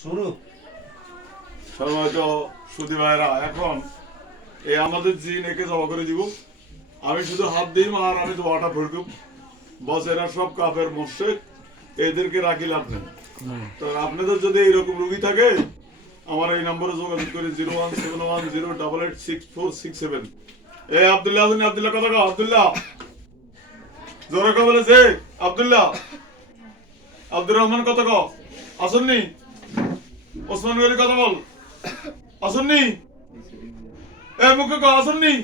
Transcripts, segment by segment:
শুরু সম্মানিত সুধী ভাইরা, এখন এই আমাদের জিন একে জমা করে দিব। আমি শুধু হাত দিই আর আমি তো ওয়াটার ভরকুম। বস এরা সব কাপের মোর্শেক, এদেরকে রাখি লাভ নেই। তো আপনাদের যদি এইরকম রুগী থাকে আমার এই নম্বরে যোগাযোগ করে 01710886467। এই আব্দুল্লাহ আছেন? আব্দুল্লাহ কথা কও। আব্দুল্লাহ জোরে কথা বলেছে। আব্দুল্লাহ, আব্দুর রহমান কথা কও। আসেননি? ওসমান গনি কথা বল। আসেননি? এ মুখে কও আসেননি?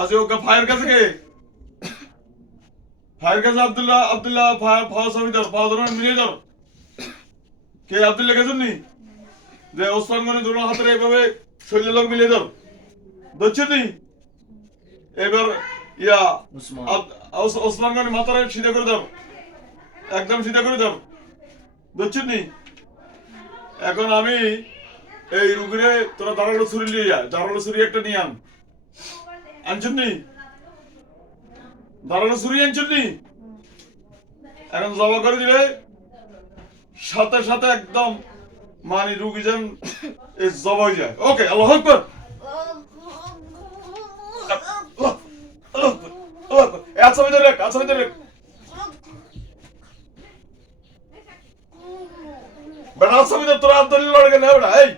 আজকে ওকে ফায়ার কাছে কে? ফায়ার কাছে আব্দুল্লাহ, আব্দুল্লাহ ফাওয়া সমিদার ফাওয়া মিলিয়ে যাও। কে আব্দুল্লাহ গেছেননি? যে ওসমান গনি দুটো হাতের এইভাবে শরীরের লোক মিলিয়ে যাও। বুঝছেননি? এবার ইয়া ওসমান গনি মাথাটা সিধা করে দাও, একদম সিধা করে দাও। বুঝছেননি? এখন আমি এই রুগীরে তোরা দাঁড়ালো ছুরি নিয়ে যা, দাঁড়ালো ছুরি একটা নিয়ে আনছেন নি? দাঁড়ালো ছুরি আনছেন নি? এখন জবা করে দিলে সাথে সাথে একদম মানে রুগী যেন জবা হয়ে যায়। ওকে, আল্লাহু আকবার। আচ্ছা ভিতরে রাখ, আচ্ছা ভিতরে রাখ। বেটা আচ্ছা ভিতরে তোরা আব্দুল লড়ে গেলে বেটা। এই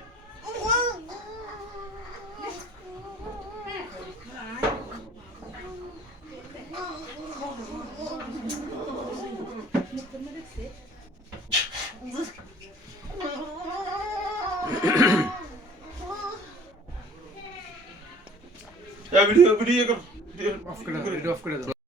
ভিডিও ভিডিও কর, অফ করে দাও।